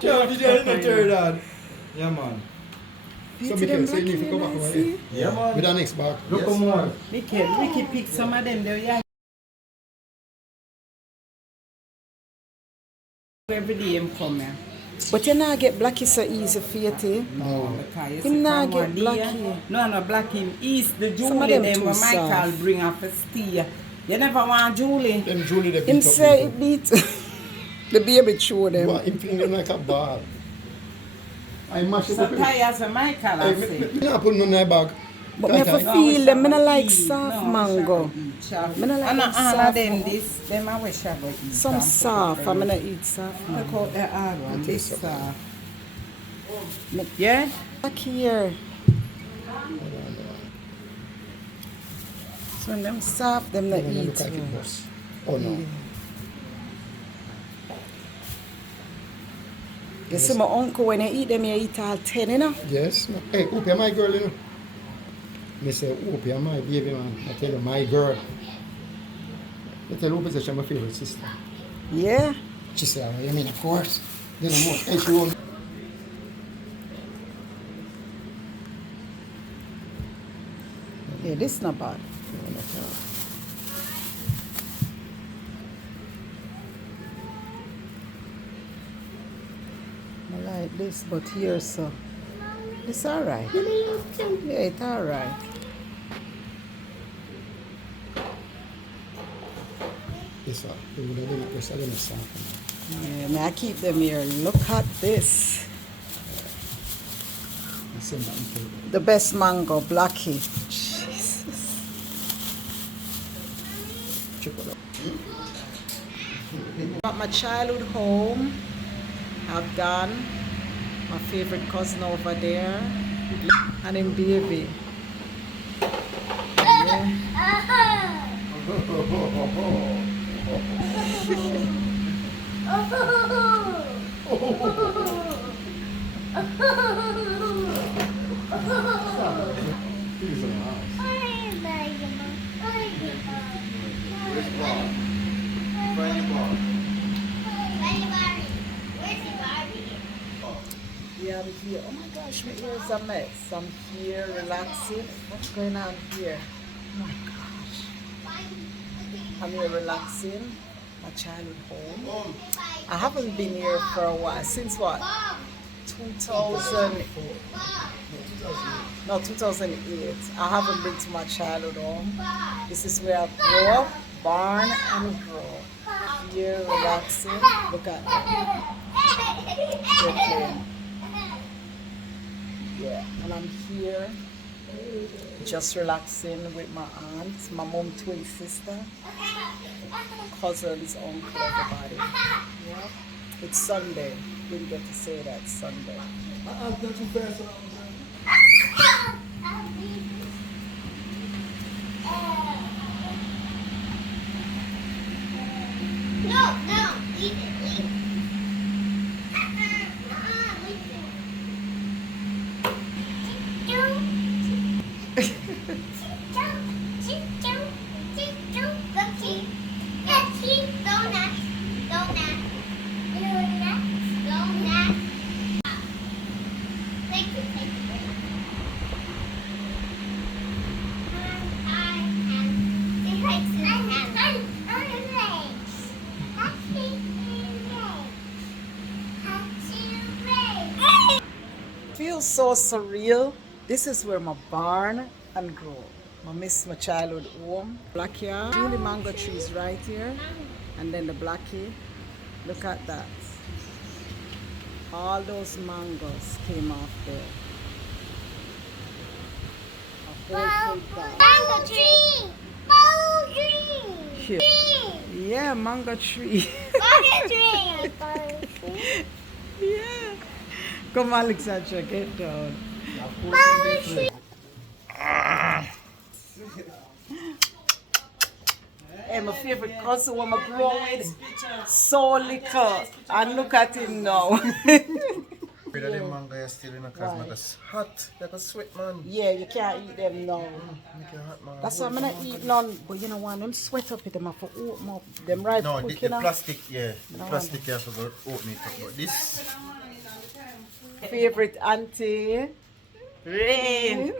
Can't be there in the third hand. Yeah, man. So Michael, so you need to come back over here. Yeah, man. With the next bag. Look come on. Michael, Ricky picked some of them there. Yeah. Every day him come here. But you not get blackie so easy for you, eh? No. Him not get blackie. No, blackie. East the Some of Julie them them too when Michael soft. bring up a steer. You never want Julie. Them Julie they beat Him up say people. it beat the baby throw You them. want him finger like a ball. I mash it So up. tired as Michael I Hey, say. me not put none in my bag. But me have to No, feel we them. Me shall not like eat. soft No, we mango. shall eat. Me not like And them all soft. of them this, them I wish I would eat. Some soft. I'm gonna eat soft Look mango. out the hard one. This so soft. Yeah? Back here. So when them soft, them not Look eat. like it bust. Oh no. You see my uncle when you eat them, you eat all 10, you know? Yes. Hey, Ope, you're my girl, you know. Me say, Ope, you're my baby, man. I tell you, my girl. I tell Ope that she's my favorite sister. Yeah. She said, oh, you mean, of course. You know more. Hey, she won't. Yeah, this not bad. I like this, but here, so it's alright. Yeah, it's alright. This one. You would have done it. Yes, I didn't sound. Yeah, may I keep them here. Look at this. The best mango, blackie. Jesus. At my childhood home, I've gone. My favorite cousin over there, and him baby. Yeah. Yeah, I'm here. Oh my gosh, my ears are mess. I'm here relaxing. What's going on here? Oh my gosh. I'm here relaxing. My childhood home. I haven't been here for a while. Since what? 2000. No, 2008. I haven't been to my childhood home. This is where I grew up, born and grew up. Here relaxing. Look at that. They're playing. Yeah, and I'm here just relaxing with my aunt, my mom, twin sister, cousins, uncle, everybody. Yeah, it's Sunday. Didn't get to say that Sunday. My aunt's not too fast. No, eat it. Feels so surreal. This is where my barn and grew up. I miss my childhood home. Blackyard. Really mango trees right here. And then the blackie. Look at that. All those mangoes came off there. A whole fruit bag. Mango tree! Mango tree! Here. Yeah, mango tree. Mango tree! Yeah. Come Alexandra, get down. Mango tree! Hey, my favorite cousin when I grow with, so liquor. And look at him now. Rid of them mango still in the cause Why? it's hot. Like a sweat, man. Yeah, you can't eat them now. Make it hot, man. That's why I'm not eat none. But you know what? Them sweat up with them. I for open up. Them right No, quick, the you know. plastic, yeah. The No, plastic you have to go open it up. But this, Favorite auntie. Rain.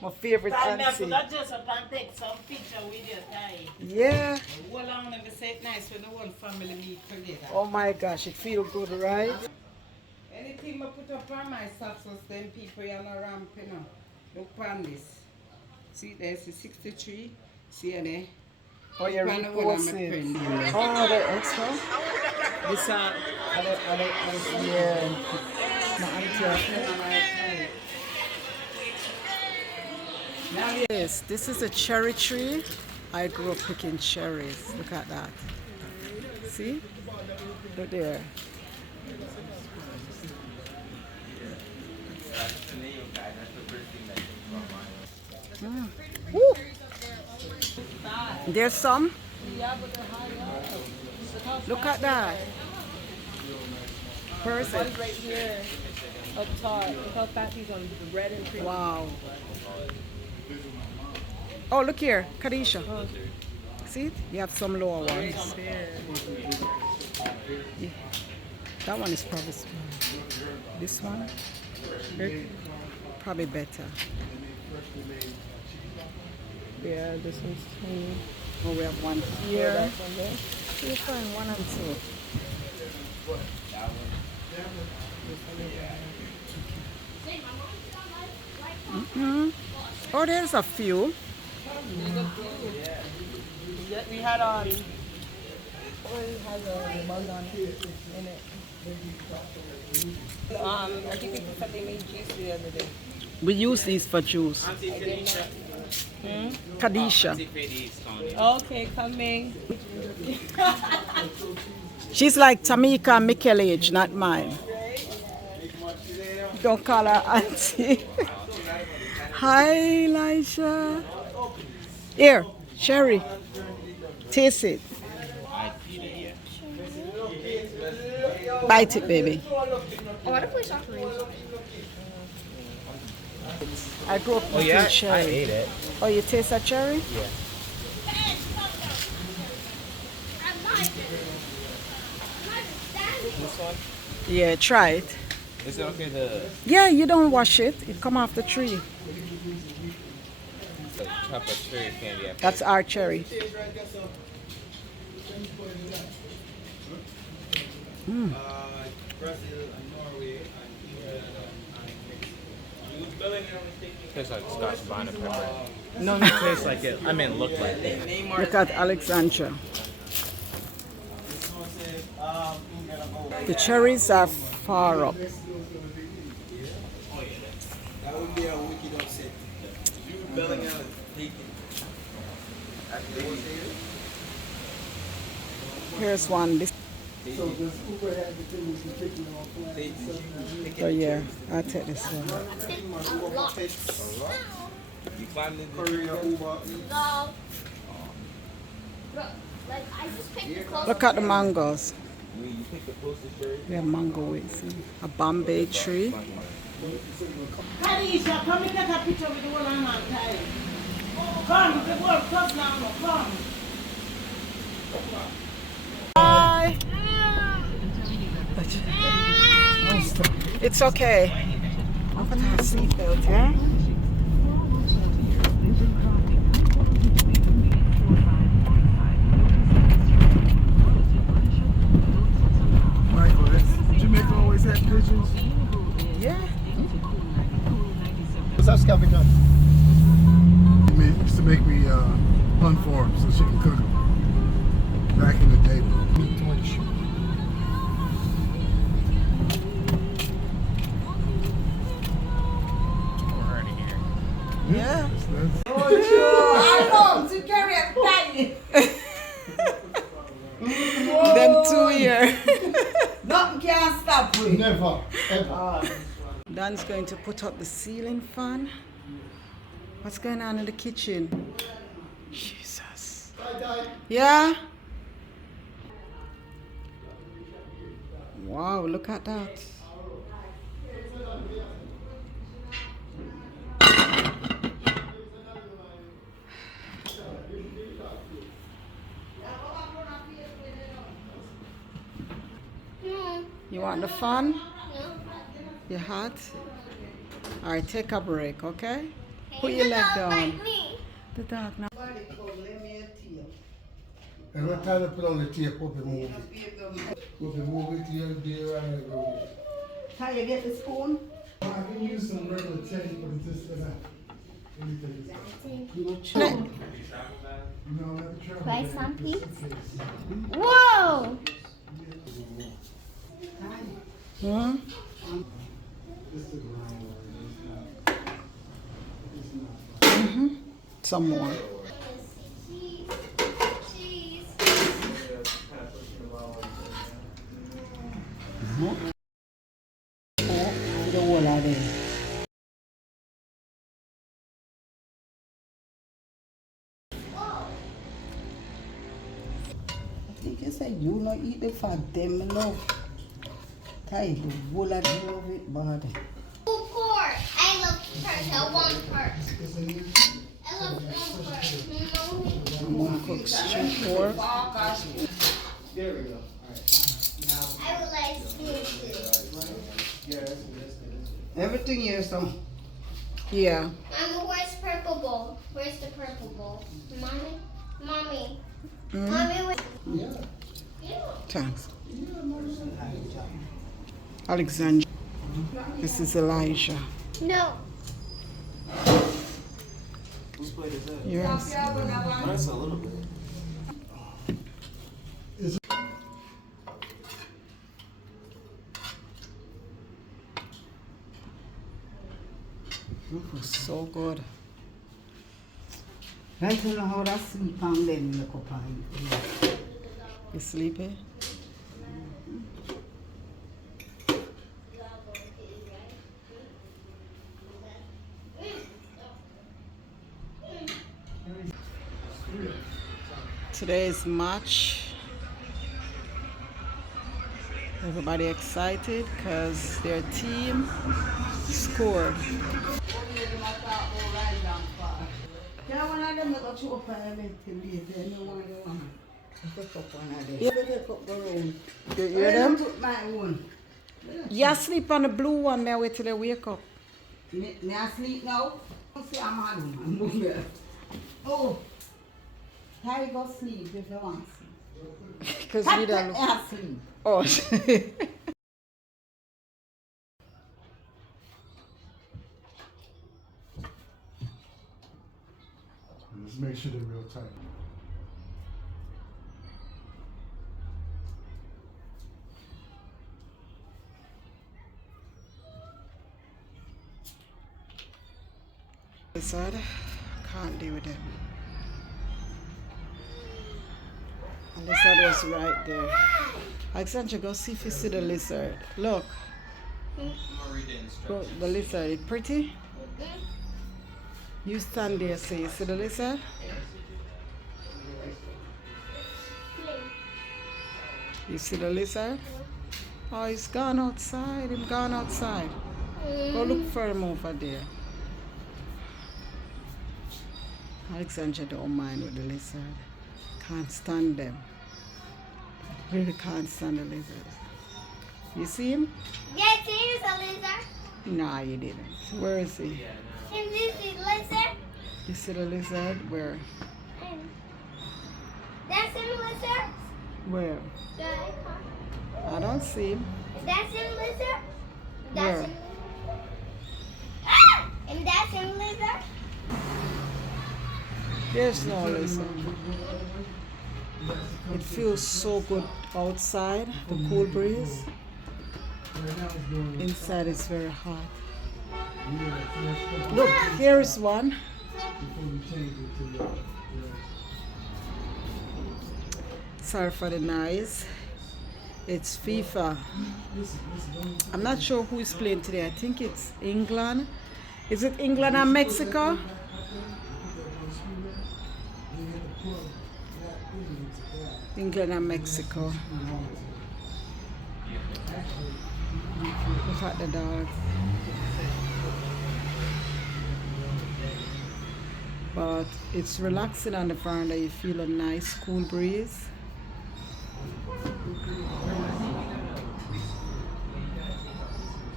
My favorite auntie. just up and take some picture with your tie. Yeah. Hold on and say it nice when the whole family meet together. Oh my gosh, it feels good, right? Anything I put up on my stuff, so then people are on a ramp, you know. Look on this. See, there's the 63. See there? Oh, you're Look on the one of my reposting. friend. Oh, the extra? This are Yeah. My auntie. Yes, this is a cherry tree. I grew up picking cherries. Look at that. See? Look there. Woo. There's some. Look at that. Perfect. Right here, up top. Look how fat these on the red and cream. Wow. Oh, look here, Kadisha. See it? You have some lower ones. Yeah. That one is probably small. This one? Probably better. Yeah, this one's tiny. Oh, we have one here. You'll find 1 and 2. Oh, there's a few. Yeah, we had we had a mug on it in it. I think we said they made juice the other day. We use these for juice. Kadisha. Okay, coming. She's like Tamika and Mikel age, not mine. Don't call her auntie. Hi, Elisha. Here, Sherry. Taste it. Bite it, baby. Oh, what if we saw cherries? I grew up eating cherry. I ate it. Oh, you taste a cherry? Yeah. This one? Yeah, try it. Is it okay to Yeah, you don't wash it. It come off the tree. chop a cherry candy after? That's our cherry. Tastes like Scotch bonnet pepper. No, It tastes like it. I mean, look like it. look at Alexandra. The cherries are far up. That would be a wicked upset. Bellingham taking. Here's one. This. Oh yeah, I'll take this one. You climbed in the No. Bro, like, I just picked the closest. Look at the mangoes. you pick the closest cherry. We have mango with a Bombay tree. Kadisha, come and take a picture with the one on my tie. Come, the world comes now, come. Bye. It's okay. I'm gonna have a seatbelt, yeah? Michael, Jamaica always had pigeons. Yeah. What's up, Scavenger? Used to make me hunt for them so she can cook them. Back in the day. Yeah. I know, to carry a tie. Them 2 years. Nothing can stop with. Never, ever. Dan's going to put up the ceiling fan. What's going on in the kitchen? Jesus. Yeah? Wow, look at that. No. You want the fun? No. You're hot? Alright, take a break, okay? Hey, Put your the leg dog down. bite me. The dog now. And what time to put on the tape up and move it? Up and move it to your dear and go. How you get the spoon? I can use some regular tape, but it's just that. Thank You you. know, not the travel Buy bag, some, just please? in case. Whoa! Hmm? Just the ground one. Mm-hmm. Some more. Cheese. Cheese. The whole of them. I think you said you not eat the fat, them love. Ty, the whole of them love it bad. Oh, pork. I love pork. I want pork. I love pork. I'm gonna cook street pork. There we go. I would like smoothie. Yeah, that's good. Everything here, some. Yeah. Mommy, where's purple bowl? Where's the purple bowl? Mommy? Mommy? Mm. Mommy, where? Yeah. Thanks. Alexandra. This is Elijah. No. Whose plate is that? Yours. Oh, that's a little bit. So good. I don't know how that sleep on them look up on you. You sleepy? Today is March. Everybody excited because their team scored. Yeah, one of them got you up and I till later. No one of them. Pick up one of them. Yeah. Pick up the room. You hear them? Took my own. You sleep on the blue one, may I wait till they wake up. Me asleep now? See, I'm on I'm moving. Oh. How you go sleep if you want to sleep? Because we don't look. Asleep. Oh. Let's make sure they're real tight. Lizard, can't deal with them. And the lizard was right there. Alexandra, go see if you see the lizard. Look. I'm gonna read the instructions. Go, the lizard, it pretty? You stand there, see, you see the lizard? You see the lizard? Oh, he's gone outside. He's gone outside. Go look for him over there. Alexandra don't mind with the lizard. Can't stand them. Really can't stand the lizard. You see him? Yes, here's a lizard. Nah, you didn't. Where is he? And this is lizard. You see the lizard? Where? And that's in lizard. Where? The icon. I don't see him. That's in lizard. That's Where? in lizard. Ah! And that's in lizard. There's no lizard. It feels so good outside, the cool breeze. Inside it's very hot. Look, here is one. Sorry for the noise. It's FIFA. I'm not sure who is playing today. I think it's England. Is it England and Mexico? England and Mexico. Look at the dogs. But it's relaxing on the veranda. You feel a nice cool breeze.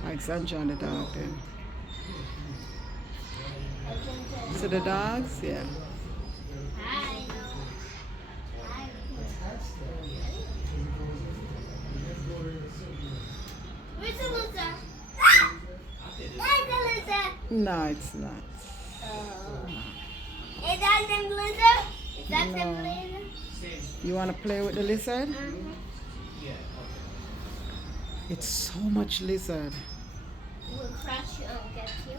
Alexandra and the dog then. So the dogs, yeah. Where's the lizard? Where's the lizard? No, it's not. Is that the lizard? Is that the No. lizard? You want to play with the lizard? It's so much lizard. We'll crush you and get you.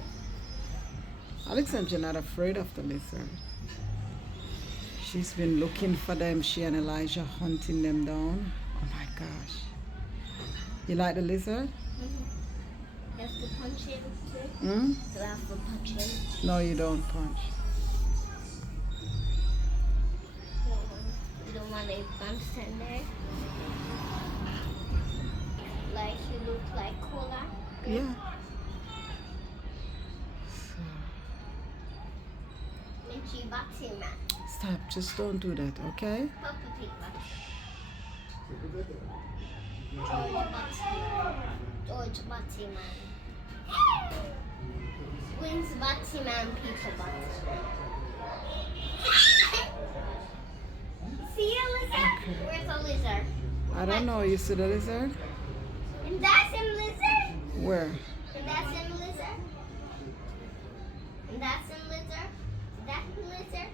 Alexandra not afraid of the lizard. She's been looking for them. She and Elijah hunting them down. Oh my gosh. You like the lizard? You have to punch it too. Hmm? You have to punch it. No, you don't punch. You don't want a bumps in there. Like you look like cola. Yeah. Minty boxing man. Stop. Just don't do that, okay? Papa Pig boxing. George boxing man. George boxing man. Wins boxing man. Peter boxing man. See a lizard? Where's the lizard? I don't know. You see the lizard? And that's him lizard? Where? And that's him lizard? And that's him lizard? That lizard?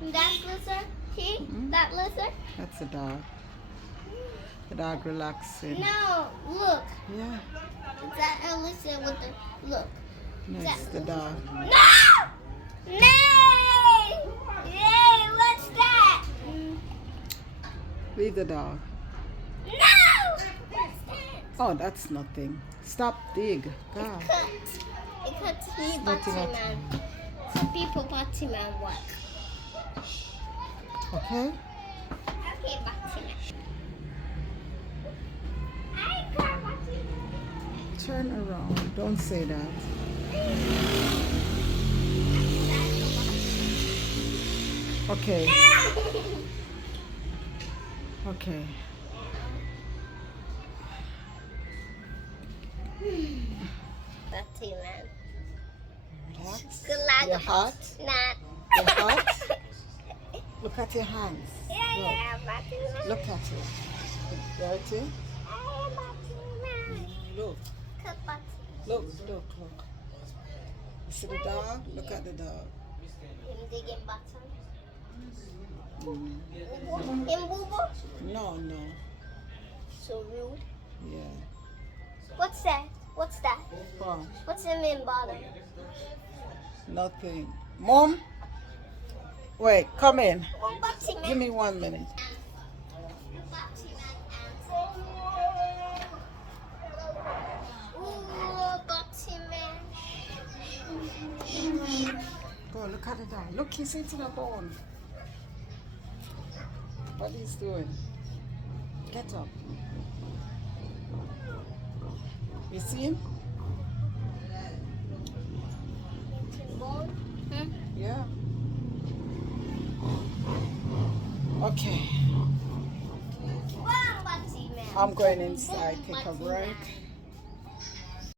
And that's lizard? See? That lizard? That's a dog. The dog relaxing. No, look. Yeah. Is that a lizard with the look? That's the dog. No! Nay! Yay! What's that? Leave the dog. No! What's that? Oh, that's nothing. Stop dig. God. It cuts me Nothing butty at man. Some people butty man work. Okay? Okay, butty man. I can't butty man. Turn around. Don't say that. Okay. Okay. Butty man. Relax. Good luck. You're hot? Not. You're hot? Look at your hands. Yeah, butty man. Look at it. Dirty? Butty man. Look. Good butty. Look. You see the dog? Look at the dog. Him digging button. Mm. Him boo boo. No. So rude. Yeah. What's that? What's that? Wow. What's the main bottom? Nothing. Mom? Wait, come in. Oh, butty man. Give me 1 minute. Butty man. Ooh, butty man. Go, look at the dog. Look, he's eating a bone. What he's doing? Get up. You see him? Bone? Yeah. Okay. Wow, butty man. I'm going inside, take a break.